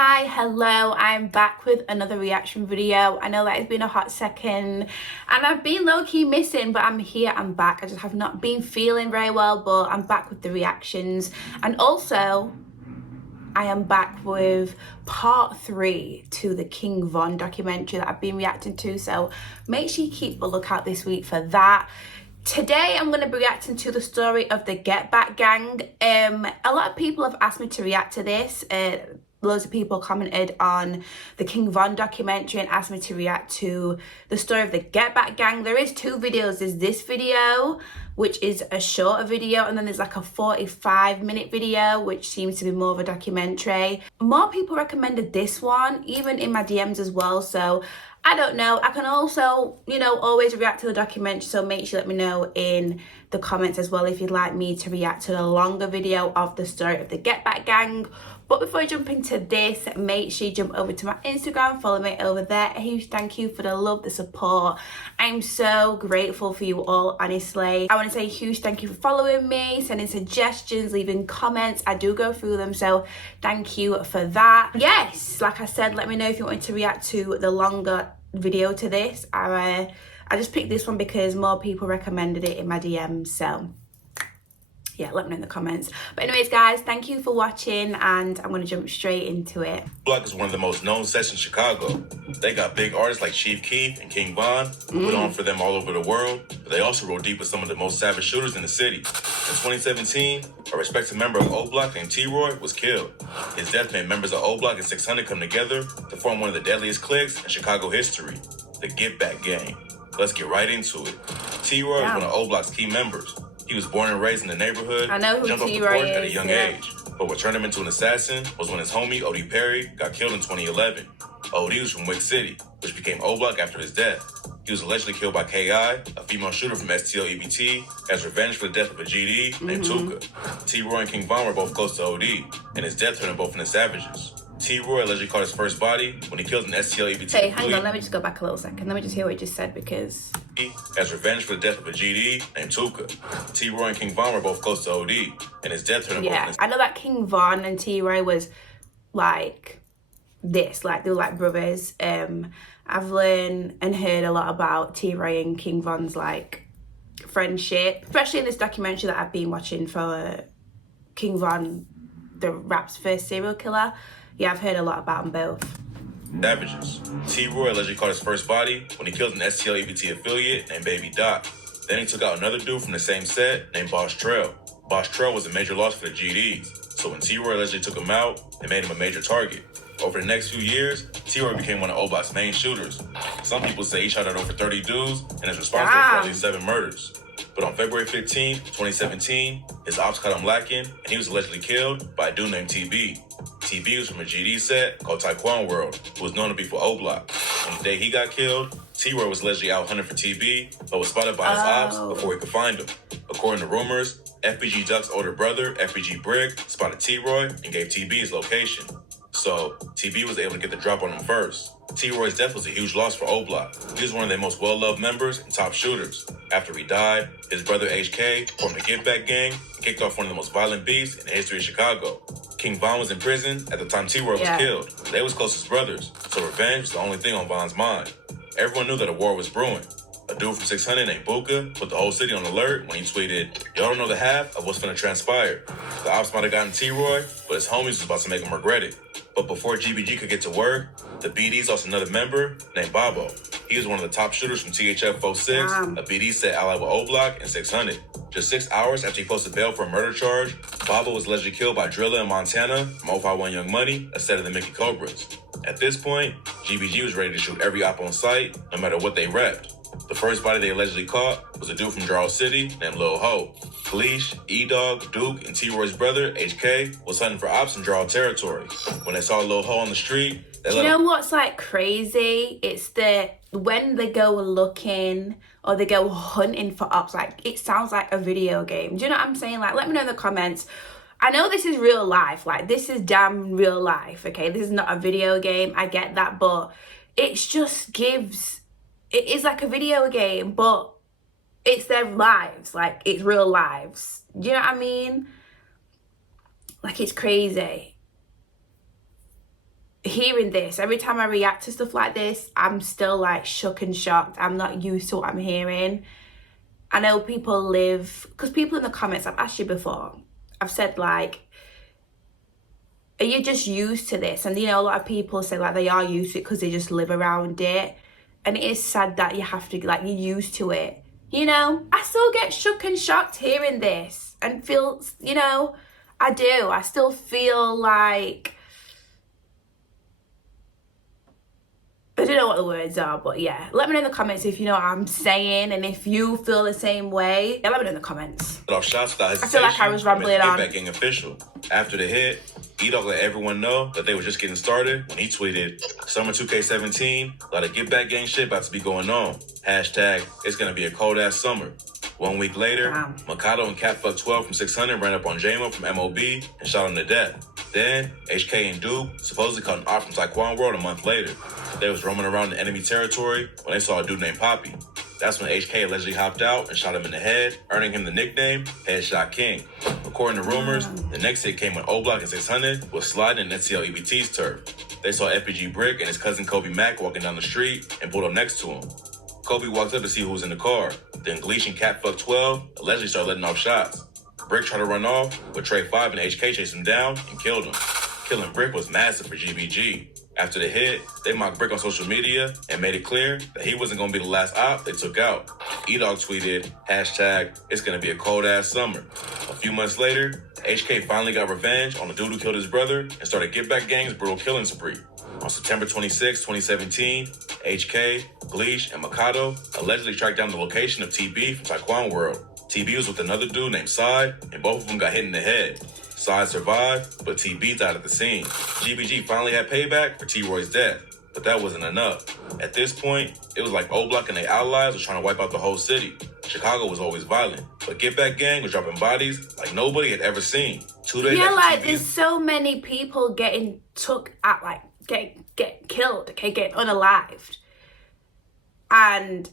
Hi, hello, I'm back with another reaction video. I know that it's been a hot second and I've been low-key missing, but I'm here, I'm back. I just have not been feeling very well, but I'm back with the reactions. And also, I am back with part 3 to the King Von documentary that I've been reacting to, so make sure you keep a lookout this week for that. Today I'm going to be reacting to the story of the Get Back Gang. A lot of people have asked me to react to this. Loads of people commented on the King Von documentary and asked me to react to the story of the Get Back Gang. There is 2 videos. There's this video, which is a shorter video, and then there's like a 45-minute video, which seems to be more of a documentary. More people recommended this one, even in my DMs as well, so I don't know. I can also, always react to the documentary, so make sure you let me know in the comments as well if you'd like me to react to the longer video of the story of the Get Back Gang. But before I jump into this, make sure you jump over to my Instagram, follow me over there. A huge thank you for the love, the support. I'm so grateful for you all, honestly. I want to say a huge thank you for following me, sending suggestions, leaving comments. I do go through them, so thank you for that. Yes, like I said, let me know if you want me to react to the longer video to this. I just picked this one because more people recommended it in my DMs, so yeah, let me know in the comments. But anyways, guys, thank you for watching, and I'm going to jump straight into it. Block is one of the most known sets in Chicago. They got big artists like Chief Keef and King Von, who put on for them all over the world, but they also roll deep with some of the most savage shooters in the city. In 2017, a respected member of O Block named T-Roy was killed. His death made members of O Block and 600 come together to form one of the deadliest cliques in Chicago history, the Get Back Gang. Let's get right into it. T-Roy was one of O Block's key members. He was born and raised in the neighborhood, I know who jumped off the T-Roy porch at a is, young age. But what turned him into an assassin was when his homie, O.D. Perry, got killed in 2011. O.D. was from Wick City, which became O Block after his death. He was allegedly killed by K.I., a female shooter from STL EBT, as revenge for the death of a GD named Tuka. T-Roy and King Von were both close to O.D., and his death turned them both into savages. T-Roy allegedly caught his first body when he killed an STL EBT. Hey, hang on, let me just go back a little second. Let me just hear what you just said, because as revenge for the death of a GD named Tuka. T-Roy and King Von were both close to OD, and his death turned him both. I know that King Von and T-Roy was like this, like they were like brothers. I've learned and heard a lot about T-Roy and King Von's like friendship, especially in this documentary that I've been watching for King Von, the rap's first serial killer. Yeah, I've heard a lot about them both. Savages. T-Roy allegedly caught his first body when he killed an STL EBT affiliate named Baby Doc. Then he took out another dude from the same set named Boss Trail. Boss Trail was a major loss for the GDs, so when T-Roy allegedly took him out, they made him a major target. Over the next few years, T-Roy became one of O-Block's main shooters. Some people say he shot at over 30 dudes and is responsible for at least 7 murders. But on February 15, 2017, his ops caught him lacking, and he was allegedly killed by a dude named TB. TB was from a GD set called Taekwon World, who was known to be for O Block. On the day he got killed, T-Roy was allegedly out hunting for TB, but was spotted by his ops before he could find him. According to rumors, FBG Duck's older brother, FBG Brick, spotted T-Roy and gave TB his location. So, TB was able to get the drop on him first. T-Roy's death was a huge loss for O Block. He was one of their most well-loved members and top shooters. After he died, his brother HK formed the Get Back Gang and kicked off one of the most violent beasts in the history of Chicago. King Von was in prison at the time T-Roy was killed. They was closest brothers, so revenge was the only thing on Von's mind. Everyone knew that a war was brewing. A dude from 600 named Buka put the whole city on alert when he tweeted, "Y'all don't know the half of what's finna transpire." The ops might have gotten T-Roy, but his homies was about to make him regret it. But before GBG could get to work, the BDs lost another member named Babo. He was one of the top shooters from THF 06, a BD set allied with O Block and 600. Just 6 hours after he posted bail for a murder charge, Babo was allegedly killed by Drilla in Montana from 051 Young Money, a set of the Mickey Cobras. At this point, GBG was ready to shoot every op on site, no matter what they repped. The first body they allegedly caught was a dude from Jarrell City named Lil Ho. Kalish, E-Dog, Duke, and T-Roy's brother, HK, was hunting for ops in Jarrell territory. When they saw Lil Ho on the street, they let him... You know what's like crazy? It's when they go looking or they go hunting for ops, like it sounds like a video game. Do you know what I'm saying? Like, let me know in the comments. I know this is real life. Like, this is damn real life, okay? This is not a video game. I get that, but it just gives... It is like a video game, but it's their lives. Like, it's real lives. Do you know what I mean? Like, it's crazy. hearing this, every time I react to stuff like this, I'm still like shook and shocked. I'm not used to what I'm hearing. I know people live, because people in the comments, I've asked you before, I've said like, are you just used to this? And you know, a lot of people say like they are used to it because they just live around it. And it is sad that you have to, like, you're used to it. You know, I still get shook and shocked hearing this and feel, you know, I do. I still feel like, I don't know what the words are, but yeah. Let me know in the comments if you know what I'm saying and if you feel the same way. Yeah, let me know in the comments. Off shots without hesitation. I feel like I was rambling on. Get back gang official. After the hit, E-Dog let everyone know that they were just getting started when he tweeted, "Summer 2K17, a lot of get back gang shit about to be going on. Hashtag, it's gonna be a cold ass summer." 1 week later, Wow. Mikado and Catfuck12 from 600 ran up on J-Mo from MOB and shot him to death. Then, HK and Duke supposedly caught an op from Taekwon World a month later. They was roaming around in enemy territory when they saw a dude named Poppy. That's when HK allegedly hopped out and shot him in the head, earning him the nickname Headshot King. According to rumors, the next hit came when O-Block and 600 was sliding in NCL EBT's turf. They saw FPG Brick and his cousin Kobe Mack walking down the street and pulled up next to him. Kobe walked up to see who was in the car. Then Gleesh and Catfuck12 allegedly started letting off shots. Brick tried to run off, but Trey 5 and HK chased him down and killed him. Killing Brick was massive for GBG. After the hit, they mocked Brick on social media and made it clear that he wasn't going to be the last op they took out. E-Dog tweeted, hashtag, it's going to be a cold ass summer. A few months later, HK finally got revenge on the dude who killed his brother and started Get Back Gang's brutal killing spree. On September 26, 2017, HK, Gleesh, and Mikado allegedly tracked down the location of TB from Taekwon World. TB was with another dude named Side, and both of them got hit in the head. Side survived, but TB died at the scene. GBG finally had payback for T-Roy's death, but that wasn't enough. At this point, it was like O-Block and their allies were trying to wipe out the whole city. Chicago was always violent, but Get Back Gang was dropping bodies like nobody had ever seen. 2 days yeah, after like TB there's so many people getting took at, like, get killed, okay, get unalived. And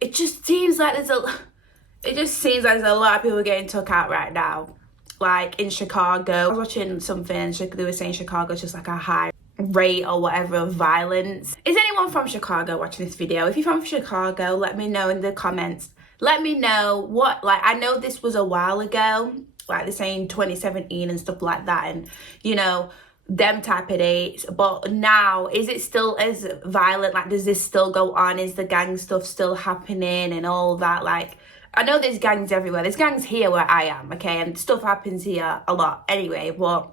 it just seems like there's a lot of people getting took out right now. Like in Chicago, I was watching something, they were saying Chicago's just like a high rate or whatever of violence. Is anyone from Chicago watching this video? If you're from Chicago, let me know in the comments. Let me know what, like, I know this was a while ago, like they're saying 2017 and stuff like that, and you know, them type of dates, but now, is it still as violent? Like, does this still go on? Is the gang stuff still happening and all that? Like, I know there's gangs everywhere. There's gangs here where I am, okay? And stuff happens here a lot anyway, but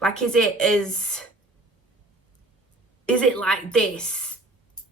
like, is it like this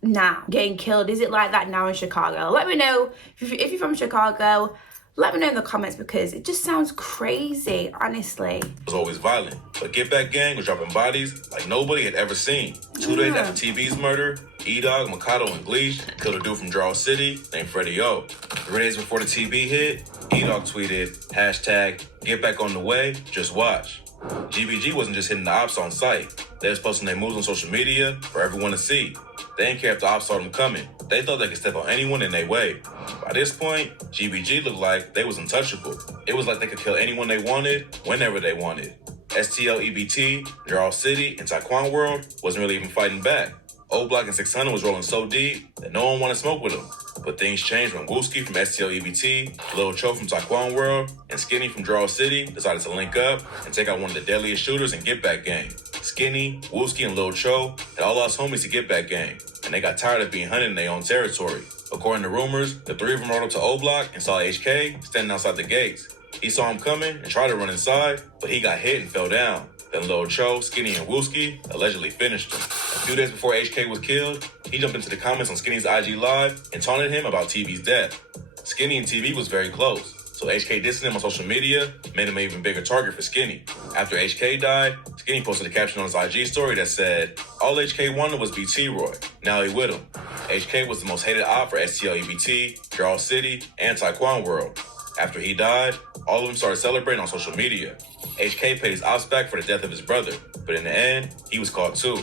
now, getting killed? Is it like that now in Chicago? Let me know if you're from Chicago. Let me know in the comments because it just sounds crazy, honestly. It was always violent, but Get Back Gang was dropping bodies like nobody had ever seen. 2 days after TV's murder, E-Dog, Mikado, and Gleesh killed a dude from Draw City named Freddie O. 3 days before the TV hit, E-Dog tweeted, hashtag, get back on the way, just watch. GBG wasn't just hitting the ops on sight. They was posting their moves on social media for everyone to see. They didn't care if the ops saw them coming. They thought they could step on anyone in their way. By this point, GBG looked like they was untouchable. It was like they could kill anyone they wanted, whenever they wanted. STL EBT, Draw City, and Taekwon World wasn't really even fighting back. O-Block and 600 was rolling so deep that no one wanted to smoke with them. But things changed when Wooski from STL EBT, Lil Cho from Taekwon World, and Skinny from Draw City decided to link up and take out one of the deadliest shooters in Get Back Gang. Skinny, Wooski, and Lil Cho had all lost homies to Get Back Gang, and they got tired of being hunted in their own territory. According to rumors, the three of them rode up to O-Block and saw HK standing outside the gates. He saw him coming and tried to run inside, but he got hit and fell down. Then Lil Cho, Skinny, and Wooski allegedly finished him. A few days before HK was killed, he jumped into the comments on Skinny's IG Live and taunted him about TV's death. Skinny and TV was very close, so HK dissing him on social media made him an even bigger target for Skinny. After HK died, Skinny posted a caption on his IG story that said, all HK wanted was be T-Roy. Now he with him. HK was the most hated op for STL EBT, Draw City, and Taekwon World. After he died, all of them started celebrating on social media. HK paid his ops back for the death of his brother, but in the end, he was caught too.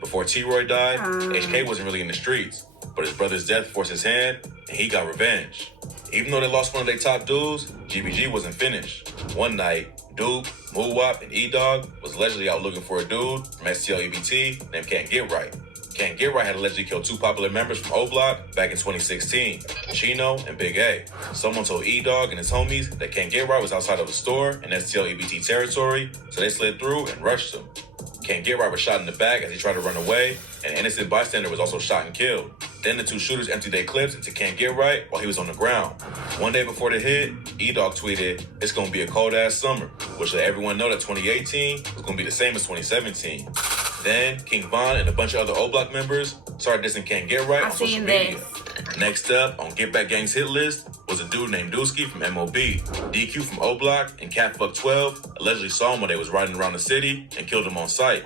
Before T-Roy died, HK wasn't really in the streets, but his brother's death forced his hand, and he got revenge. Even though they lost one of their top dudes, GBG wasn't finished. One night, Duke, Moowop, and E-Dog was allegedly out looking for a dude from STL named Can't Get Right. Can't Get Right had allegedly killed 2 popular members from O-Block back in 2016, Chino and Big A. Someone told E-Dog and his homies that Can't Get Right was outside of a store in STL territory, so they slid through and rushed him. Can't Get Right was shot in the back as he tried to run away, and an innocent bystander was also shot and killed. Then the 2 shooters emptied their clips into Can't Get Right while he was on the ground. One day before the hit, E-Dog tweeted, "It's gonna be a cold-ass summer," which let everyone know that 2018 was gonna be the same as 2017. Then, King Von and a bunch of other O-Block members started dissing Can't Get Right on social media. Next up on Get Back Gang's hit list was a dude named Dusky from MOB. DQ from O-Block and Catfuck12 allegedly saw him while they was riding around the city and killed him on sight.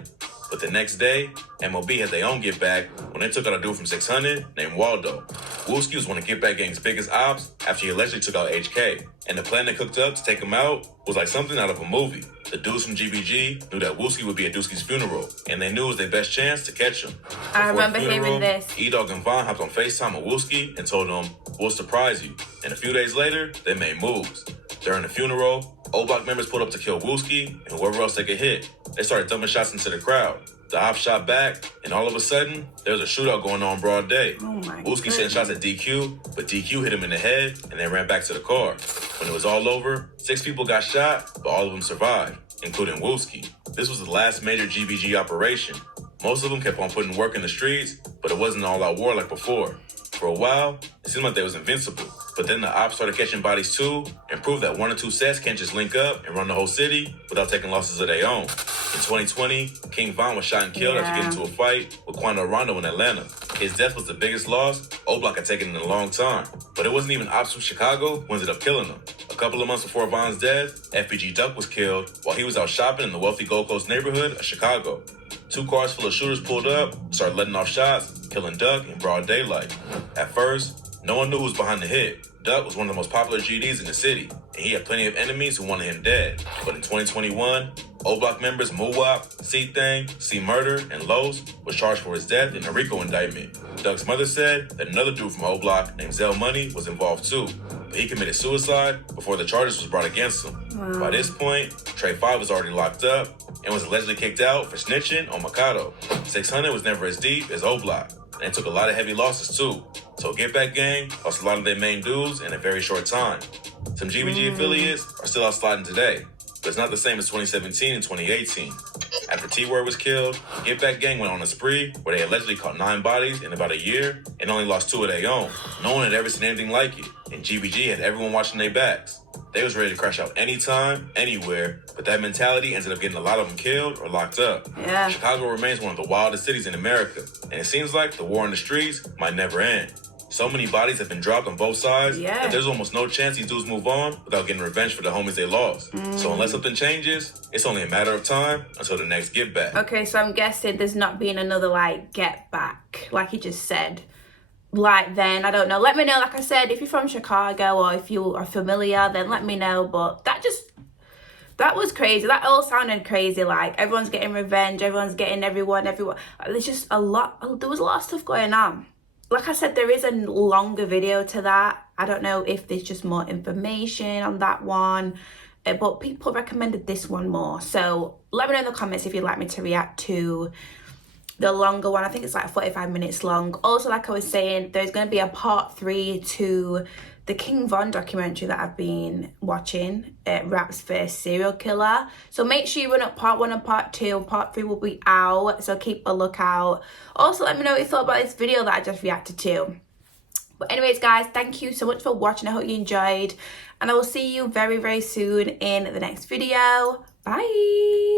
But the next day, MOB had their own Get Back when they took out a dude from 600 named Waldo. Wooski was one of Get Back Gang's biggest ops after he allegedly took out HK. And the plan they cooked up to take him out was like something out of a movie. The dudes from GBG knew that Wooski would be at Dusky's funeral, and they knew it was their best chance to catch him. I remember hearing this. E-Dog and Von hopped on FaceTime with Wooski and told him, "We'll surprise you." And a few days later, they made moves. During the funeral, O-Block members pulled up to kill Wooski and whoever else they could hit. They started dumping shots into the crowd. The ops shot back, and all of a sudden, there was a shootout going on broad day. Wooski sent shots at DQ, but DQ hit him in the head, and they ran back to the car. When it was all over, 6 people got shot, but all of them survived, including Wooski. This was the last major GBG operation. Most of them kept on putting work in the streets, but it wasn't an all-out war like before. For a while, it seemed like they was invincible. But then the ops started catching bodies too, and proved that 1 or 2 sets can't just link up and run the whole city without taking losses of their own. In 2020, King Von was shot and killed after getting into a fight with Quando Rondo in Atlanta. His death was the biggest loss O-Block had taken in a long time. But it wasn't even ops from Chicago who ended up killing him. A couple of months before Von's death, FBG Duck was killed while he was out shopping in the wealthy Gold Coast neighborhood of Chicago. 2 cars full of shooters pulled up, started letting off shots, killing Duck in broad daylight. At first, no one knew who was behind the hit. Duck was one of the most popular GDs in the city, and he had plenty of enemies who wanted him dead. But in 2021, O-Block members Moowop, C-Thang, C-Murder, and Los was charged for his death in a RICO indictment. Duck's mother said that another dude from O-Block named Zell Money was involved too, but he committed suicide before the charges was brought against him. By this point, Trey 5 was already locked up and was allegedly kicked out for snitching on Mikado. 600 was never as deep as O-Block, and took a lot of heavy losses too. So Get Back Gang lost a lot of their main dudes in a very short time. Some GBG affiliates are still out sliding today, but it's not the same as 2017 and 2018. After T-Word was killed, Get Back Gang went on a spree where they allegedly caught 9 bodies in about a year and only lost 2 of their own. No one had ever seen anything like it, and GBG had everyone watching their backs. They was ready to crash out anytime, anywhere, but that mentality ended up getting a lot of them killed or locked up. Chicago remains one of the wildest cities in America, and it seems like the war in the streets might never end. So many bodies have been dropped on both sides that there's almost no chance these dudes move on without getting revenge for the homies they lost. So unless something changes, it's only a matter of time until the next Get Back. Okay, so I'm guessing there's not been another, like, Get Back, like you just said. Like, then, I don't know. Let me know, like I said, if you're from Chicago or if you are familiar, then let me know. But that was crazy. That all sounded crazy. Like, everyone's getting revenge, everyone's getting everyone. There's just a lot, there was a lot of stuff going on. Like I said, there is a longer video to that. I don't know if there's just more information on that one, but people recommended this one more. So let me know in the comments if you'd like me to react to the longer one. I think it's like 45 minutes long. Also, like I was saying, there's going to be a part 3 to the King Von documentary that I've been watching, Rap's First Serial Killer. So make sure you run up part 1 and part 2. Part 3 will be out, so keep a lookout. Also, let me know what you thought about this video that I just reacted to. But anyways, guys, thank you so much for watching. I hope you enjoyed, and I will see you very, very soon in the next video. Bye.